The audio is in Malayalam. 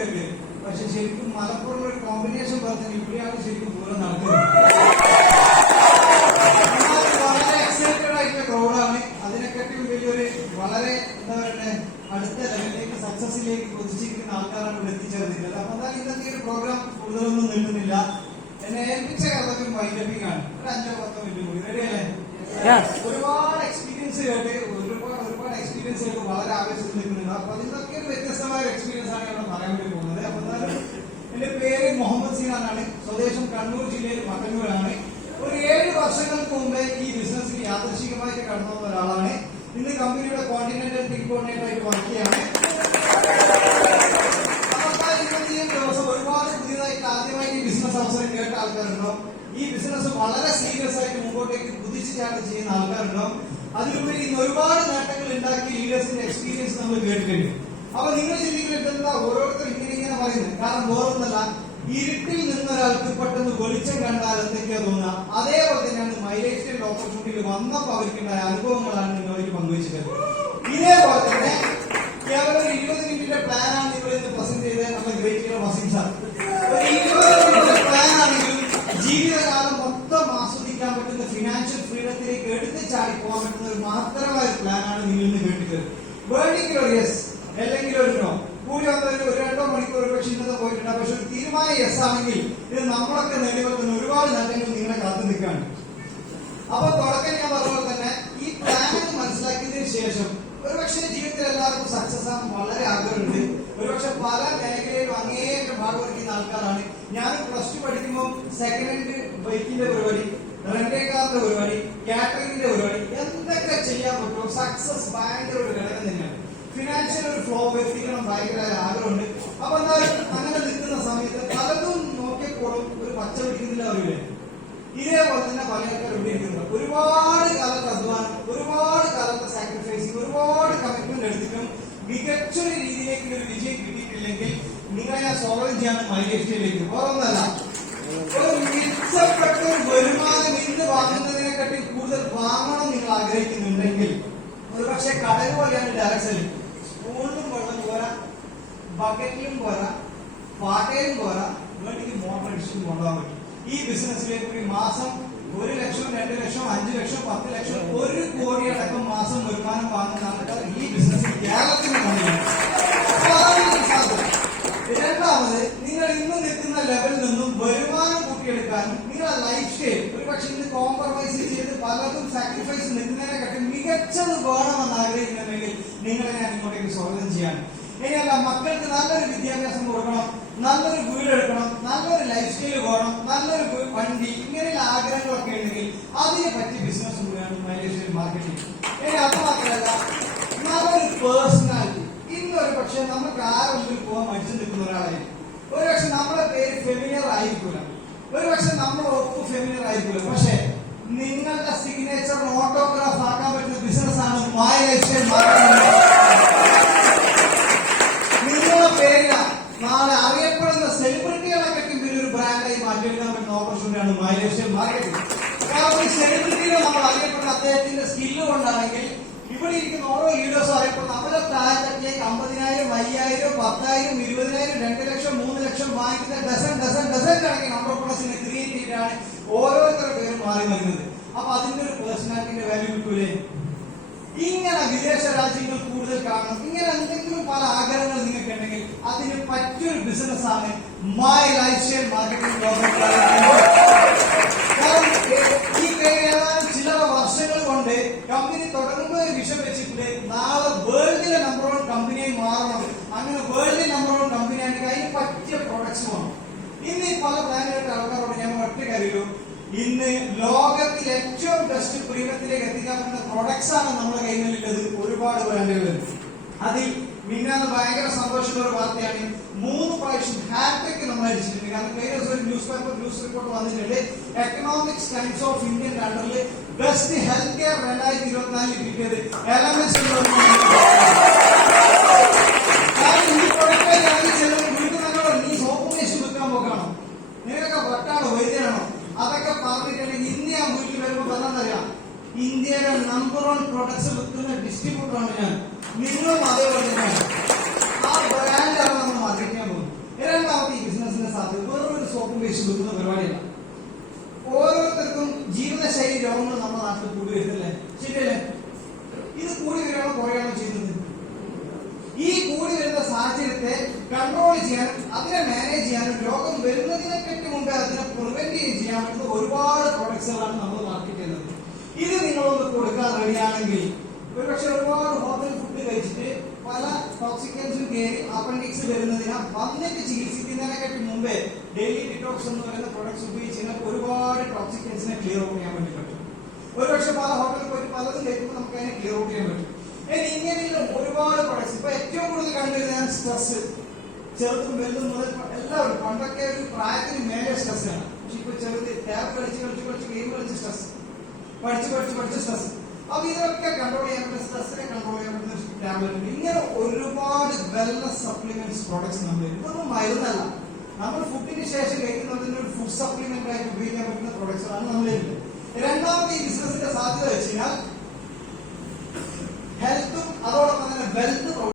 പേർക്ക്. പക്ഷെ ശരിക്കും മലപ്പുറം ഒരു കോമ്പിനേഷൻ പറഞ്ഞാൽ ഇവിടെയാണ് ശരിക്കും പൂരം നടക്കുന്നത്. വളരെ എക്സൈറ്റഡ് ആയിട്ടുള്ള ക്രൗഡാണ്. അതിനെക്കാട്ടിയും വലിയൊരു വളരെ എന്താ പറയുക അടുത്ത ലെവലിലേക്ക് സക്സസിലേക്ക് കൊതിച്ചിരിക്കുന്ന ആൾക്കാരാണ് ഇവിടെ എത്തിച്ചേർന്നിട്ടുള്ളത്. അപ്പൊ എന്നാൽ ഇന്നത്തെ ഒരു പ്രോഗ്രാം കൂടുതലൊന്നും നീട്ടുന്നില്ല. എന്നെ ഏൽപ്പിച്ച കഥക്കും വൈൻഡപ്പിംഗ് ആണ്. ഒരു 5-10 മിനിറ്റ് കൂടി റെഡിയല്ലേ? ഒരുപാട് എക്സ്പീരിയൻസ് കേട്ട് ഒരുപാട് എക്സ്പീരിയൻസ് കേട്ട് വളരെ ആവേശത്തിൽ നിൽക്കുന്നുണ്ട്. അപ്പൊ അതിനൊക്കെ ഒരു വ്യത്യസ്തമായ എക്സ്പീരിയൻസ് ആണ് ഇവിടെ പറയാൻ വേണ്ടി പോകുന്നത്. അപ്പൊ എന്തായാലും എന്റെ പേര് മുഹമ്മദ് സീനാനാണ്. സ്വദേശം കണ്ണൂർ ജില്ലയിൽ മട്ടന്നൂരാണ്. ഒരു 7 വർഷങ്ങൾക്ക് മുമ്പേ ഈ ബിസിനസ്സിൽ യാദൃശികമായിട്ട് കടന്നു വന്ന ഒരാളാണ്. ഇന്ന് കമ്പനിയുടെ കോണ്ടിനെന്റൽ ടീം കോർഡിനേറ്റർ ആയിട്ട് വർക്ക് ചെയ്യാണ്. ദിവസം ഒരുപാട് പുതിയതായിട്ട് ആദ്യമായി ഈ ബിസിനസ് അവസരം കേട്ട ആൾക്കാരുണ്ടോ? ഈ ബിസിനസ് വളരെ സീരിയസ് ആയിട്ട് മുമ്പോട്ടേക്ക് കുതിച്ചു ചാടി ചെയ്യുന്ന ആൾക്കാരുണ്ടോ? അതിലുപരി ഇന്ന് ഒരുപാട് നേട്ടങ്ങൾ ഉണ്ടാക്കി ലീഡേഴ്സിന്റെ എക്സ്പീരിയൻസ് നമ്മൾ കേട്ടിട്ടുണ്ട്. അപ്പൊ നിങ്ങൾ ചിന്തിക്കുന്നത് ഓരോരുത്തർ ഇങ്ങനെ പറയുന്നത് കാരണം വേറൊന്നല്ല, ഇരുട്ടിൽ നിന്നൊരാൾക്ക് പെട്ടെന്ന് വെളിച്ചം കണ്ടാൽ എന്തൊക്കെയാ തോന്നുക. അതേപോലെ തന്നെയാണ് മൈലേജ് സ്റ്റൈൽ ഓപ്പർച്യൂണിറ്റിയിൽ വന്നപ്പോൾ അവർക്കുണ്ടായ അനുഭവങ്ങളാണ് നിങ്ങളോട് പങ്കുവെച്ചത്. ഇതേപോലെ തന്നെ കേവലം ഒരു 20 മിനിറ്റിന്റെ പ്ലാനാണ് നിങ്ങൾ ഇന്ന് പ്രസന്റ് ചെയ്തത്. നമ്മുടെ ഗ്രേറ്റ് ഹീറോ വസീം സാർ ഒരു 20 മിനിറ്റിന്റെ പ്ലാൻ ആണെങ്കിലും ജീവിതകാലം മൊത്തം ആസ്വദിക്കാൻ പറ്റുന്ന ഫിനാൻഷ്യൽ ഫ്രീഡത്തിലേക്ക് എടുത്ത് ചാടി പോകാൻ പറ്റുന്ന ഒരു മഹത്തരമായ ഒരു പ്ലാനാണ് നിങ്ങൾ ഇന്ന് കേട്ടിട്ട്. വേണമെങ്കിൽ ഒരു യെസ് അല്ലെങ്കിൽ ഒരു നോ കൂടി വന്നവർക്ക് ഒരു 2 മണിക്കൂർ ഒരു പക്ഷെ ഇന്നത്തെ പോയിട്ടുണ്ട്. പക്ഷെ ഒരു തീരുമാനം യെസ് ആണെങ്കിൽ ഇത് നമ്മളൊക്കെ നേടിവെക്കുന്ന ഒരുപാട് നേട്ടങ്ങൾ നിങ്ങളെ കാത്തു നിൽക്കുകയാണ്. അപ്പൊ തുടക്കം ഞാൻ പറഞ്ഞ തന്നെ ഈ പ്ലാനൊക്കെ മനസ്സിലാക്കിയതിനു ശേഷം ഒരുപക്ഷെ ജീവിതത്തിൽ എല്ലാവർക്കും സക്സസ് ആകാൻ വളരെ ആഗ്രഹമുണ്ട്. ഒരുപക്ഷെ പല മേഖലയിലും അങ്ങേയറ്റം ഭാഗവഹിക്കുന്ന ആൾക്കാരാണ്. ഞാൻ +2 പഠിക്കുമ്പോൾ സെക്കൻഡ് ഹാൻഡ് ബൈക്കിന്റെ പരിപാടി, റെന്റേ കാറിന്റെ പരിപാടി, കാറ്ററിംഗിന്റെ പരിപാടി എന്തൊക്കെ ചെയ്യാൻ പറ്റുമോ സക്സസ് ഭയങ്കര ഒരു ഘടകം തന്നെയാണ്. ഫിനാൻഷ്യൽ ഒരു ഫ്ലോ എത്തിക്കണം ഭയങ്കര ആഗ്രഹമുണ്ട്. അപ്പൊ എന്തായാലും അങ്ങനെ നിൽക്കുന്ന സമയത്ത് പലതും നോക്കിയപ്പോഴും ഒരു പച്ച പിടിക്കുന്നില്ല അറിയില്ലേ. ഇതേപോലെ തന്നെ പല ആൾക്കാർ ഇവിടെ ഇരിക്കുന്നുണ്ട്. ഒരുപാട് കാലത്ത് അധ്വാനം, ഒരുപാട് കാലത്ത് സാക്രിഫൈസിങ്, ഒരുപാട് കമ്മിറ്റ്മെന്റ് എടുത്തിട്ടും മികച്ചൊരു രീതിയിലേക്ക് ഒരു വിജയം കിട്ടിയിട്ടില്ലെങ്കിൽ നിങ്ങളെ ഞാൻ സ്വാഗതം ചെയ്യാണ് മൈലേജ് സ്റ്റൈലിലേക്ക്. വേറൊന്നല്ല, ഒരു മികച്ചപ്പെട്ട വരുമാനം ഇന്ന് വാങ്ങുന്നതിനെക്കാട്ടി കൂടുതൽ വാങ്ങണം നിങ്ങൾ ആഗ്രഹിക്കുന്നുണ്ടെങ്കിൽ ഒരുപക്ഷെ കടൽ പോലെയാണ് ഡയറക്ട് സെല്ലിംഗ്. സ്പൂണിലും വെള്ളം പോരാ, ബക്കറ്റിലും പോരാ, പാട്ടയിലും പോരാ, വേണ്ടിക്ക് മോട്ടർ അടിച്ചിട്ടും കൊണ്ടുപോകാൻ പറ്റും. ഈ ബിസിനസ്സിലേക്ക് ഒരു മാസം 1 ലക്ഷം, 2 ലക്ഷം, 5 ലക്ഷം, 10 ലക്ഷം, 1 കോടി അടക്കം മാസം വരുമാനം വാങ്ങുന്ന ആൾക്കാർ ഈ ബിസിനസ്സിൽ കേരളത്തിൽ രണ്ടാമത്, നിങ്ങൾ ഇന്ന് നിൽക്കുന്ന ലെവലിൽ നിന്നും വരുമാനം കൂട്ടിയെടുക്കാനും നിങ്ങളുടെ ലൈഫ് സ്റ്റൈൽ ഒരുപക്ഷെ ഇന്ന് കോംപ്രമൈസ് ചെയ്ത് പലതും സാക്രിഫൈസ് നിൽക്കുന്നതിനെക്കാട്ടും മികച്ചത് വേണമെന്ന് ആഗ്രഹിക്കുന്നുണ്ടെങ്കിൽ നിങ്ങളെ ഞാൻ ഇങ്ങോട്ടേക്ക് സ്വാഗതം ചെയ്യാണ്. ഇനിയല്ല, മക്കൾക്ക് നല്ലൊരു വിദ്യാഭ്യാസം കൊടുക്കണം, നല്ലൊരു വീടെടുക്കണം, നല്ലൊരു ലൈഫ് സ്റ്റൈൽ വേണം, നല്ലൊരു വണ്ടി, ഇങ്ങനെയുള്ള ആഗ്രഹങ്ങളൊക്കെ ഉണ്ടെങ്കിൽ അതിനെ പറ്റി ബിസിനസ് കൂടിയാണ് മൈലേജ് സ്റ്റൈൽ മാർക്കറ്റിംഗ്. ഇനി അത് മാത്രമല്ല, നല്ലൊരു പേഴ്സണാലിറ്റി. ഇന്നൊരു പക്ഷെ നമുക്ക് ആരെങ്കിലും പോകാൻ മടിച്ചു നിൽക്കുന്ന ഒരാളായിരിക്കും. ഒരുപക്ഷെ നമ്മുടെ പേര് ഫെമിലിയർ ആയിരിക്കില്ല, ഒരുപക്ഷെ നമ്മുടെ ഒപ്പ് ഫെമിലിയർ ആയിരിക്കില്ല. പക്ഷെ നിങ്ങളുടെ സിഗ്നേച്ചർ ഓട്ടോഗ്രാഫ് ആക്കാൻ പറ്റുന്ന ബിസിനസ് ആണ് മൈ ലൈഫ് സ്റ്റൈൽ മാർക്കറ്റിംഗ്. നിങ്ങളുടെ പേരില നാളെ അറിയപ്പെടുന്ന സെലിബ്രിറ്റികളെക്കാട്ടും വലിയൊരു ബ്രാൻഡായി മാറ്റിയെടുക്കാൻ പറ്റുന്ന ഓപ്പർച്യൂണിറ്റിയാണ് മൈ ലൈഫ് സ്റ്റൈൽ മാർക്കറ്റിംഗ്. കാരണം ഈ സെലിബ്രിറ്റികൾ നമ്മൾ അറിയപ്പെടുന്ന അദ്ദേഹത്തിന്റെ സ്കില്ല് കൊണ്ടാണെങ്കിൽ ഇവിടെ ഇരിക്കുന്ന ഓരോ ലീഡേഴ്സും അറിയപ്പെടുന്ന അവരുടെ താഴത്തേക്ക് 50,000, 5,000, 10,000, 20,000, 2 ലക്ഷം, 3 ലക്ഷം വാങ്ങിക്കുന്ന ഡസൻ കണക്കിന് ഓണ്ടർപ്രണേഴ്സിനെ ക്രിയേറ്റ് ചെയ്തിട്ടാണ് ഓരോരുത്തരുടെ പേരും മാറി വരുന്നത്. അപ്പൊ അതിന്റെ ഒരു പേഴ്സണാലിറ്റിന്റെ വാല്യൂ കിട്ടൂലേ? ഇങ്ങനെ വിദേശ രാജ്യങ്ങൾ കൂടുതൽ കാണണം, ഇങ്ങനെ എന്തെങ്കിലും പല ആഗ്രഹങ്ങൾ നിങ്ങൾക്ക് ഉണ്ടെങ്കിൽ അതിന് പറ്റിയൊരു ബിസിനസ് ആണ് മൈ ലൈഫ് സ്റ്റൈൽ മാർക്കറ്റിംഗ്. ഈ ഏതാനും ചില വർഷങ്ങൾ കൊണ്ട് കമ്പനി തുടങ്ങുന്ന ഒരു വിഷയം വെച്ചിട്ടുണ്ട്, നാളെ വേൾഡിലെ നമ്പർ 1 കമ്പനിയായി മാറണം. അങ്ങനെ വേൾഡിലെ നമ്പർ 1 കമ്പനിയാണെങ്കിൽ അതിന് പറ്റിയ പ്രൊഡക്ട്സ് വേണം. ഇന്ന് ഈ പല ബ്രാൻഡുകളുടെ ആൾക്കാരോട് ഞാൻ ഒറ്റ കാര്യമല്ലോ, ഇന്ന് ലോകത്തിൽ ഏറ്റവും ബെസ്റ്റ് പ്രീമിയത്തിലേക്ക് എത്തിക്കാൻ പറ്റുന്ന പ്രൊഡക്ട്സ് ആണ് നമ്മുടെ കൈകളിലുള്ളത്. ഒരുപാട് ബ്രാൻഡുകൾ. അതിൽ മിന്നാന്ന് ഭയങ്കര സന്തോഷമുള്ള ഒരു വാർത്തയാണ്, 3 പ്രാവശ്യം ഹാട്രിക് നമ്മൾ അടിച്ചിട്ടുണ്ട്. കാരണം കഴിഞ്ഞ ദിവസം ഒരു ന്യൂസ് റിപ്പോർട്ട് വന്നിട്ടുണ്ട്, എക്കണോമിക്സ് ടൈംസ് ഓഫ് ഇന്ത്യൻ അണ്ടറിൽ ബെസ്റ്റ് ഹെൽത്ത് കെയർ 2024 കിട്ടിയത് എലമെന്റ്സ്. നീ സോപ്പ് മേശ വെക്കാൻ പോകാണോ, നിനക്കൊക്കെ വട്ടാണോ, വൈദ്യനാണോ, അതൊക്കെ പറഞ്ഞിട്ടുണ്ടെങ്കിൽ ഇന്ന് ഞാൻ വീട്ടിൽ വരുമ്പോൾ പറഞ്ഞറിയാം, ഇന്ത്യയുടെ നമ്പർ 1 പ്രൊഡക്ട്സ് വിൽക്കുന്ന ഡിസ്ട്രിബ്യൂട്ടറാണ് ഞാൻ. നിങ്ങളും അതേപോലെ തന്നെയാണ്. ആ ബ്രാൻഡാണ് നമ്മൾ മാർക്കറ്റ് ചെയ്യാൻ പോകുന്നത്. ചെയ്യാനും അതിനെ മാനേജ് ചെയ്യാനും രോഗം വരുന്നതിനെപ്പറ്റി മുമ്പേ അതിനെ പ്രിവെന്റ് ചെയ്യാൻ പറ്റുന്ന ഒരുപാട് പ്രോഡക്ട്സുകളാണ് നമ്മൾ മാർക്കറ്റ് ചെയ്യുന്നത്. ഇത് നിങ്ങളൊന്ന് കൊടുക്കാൻ റെഡിയാണെങ്കിൽ ഒരുപക്ഷെ ഒരുപാട് ഹോട്ടൽ ഫുഡ് കഴിച്ചിട്ട് പല ടോക്സിക്കൻസും കയറി അപ്പൻഡിക്സ് വരുന്നതിനാ വന്നിട്ട് ചികിത്സിക്കുന്നതിനെക്കാട്ടി മുമ്പേ ഡെയിലി ഡിറ്റോക്സ് എന്ന് പറയുന്ന പ്രൊഡക്ട്സ് ഉപയോഗിച്ച് ഒരുപാട് ടോക്സിക്കൻസിനെ ക്ലിയർ ഔട്ട് ചെയ്യാൻ വേണ്ടി പറ്റും. ഒരുപക്ഷെ പല ഹോട്ടലിൽ പോയിട്ട് പലതും കഴിക്കുമ്പോൾ നമുക്ക് അതിനെ ക്ലിയർ ഔട്ട് ചെയ്യാൻ പറ്റും. ഇങ്ങനെയുള്ള ഒരുപാട് പ്രൊഡക്ട്സ് ഇപ്പൊ ഏറ്റവും കൂടുതൽ കണ്ടുവരുന്ന സ്ട്രെസ് ചെറുതും വലുതും മുതൽ എല്ലാവരും പണ്ടൊക്കെ ഒരു പ്രായത്തിന് മേലെ സ്ട്രെസ് ആണ്. പക്ഷെ ഇപ്പൊ ചെറുത് ടാബ് കളിച്ച് ഗെയിം കളിച്ച് സ്ട്രെസ് പഠിച്ച് സ്ട്രെസ്. അപ്പൊ ഇതൊക്കെ കൺട്രോൾ ചെയ്യാൻ പറ്റുന്ന സ്ട്രെസ്സിനെ കൺട്രോൾ ചെയ്യാൻ പറ്റുന്ന ടാബ്ലറ്റ്. ഇങ്ങനെ ഒരുപാട് വെൽനസ് സപ്ലിമെന്റ്സ് പ്രോഡക്ട്സ് നമ്മൾ ഇതൊന്നും മരുന്നല്ല, നമ്മൾ ഫുഡിന് ശേഷം കഴിക്കുന്നതിന് ഒരു ഫുഡ് സപ്ലിമെന്റ് ആയിട്ട് ഉപയോഗിക്കാൻ പറ്റുന്ന പ്രോഡക്ട്സ് ആണ് നമ്മളുണ്ട്. രണ്ടാമത്തെ ഈ ബിസിനസിന്റെ സാധ്യത വെച്ച് കഴിഞ്ഞാൽ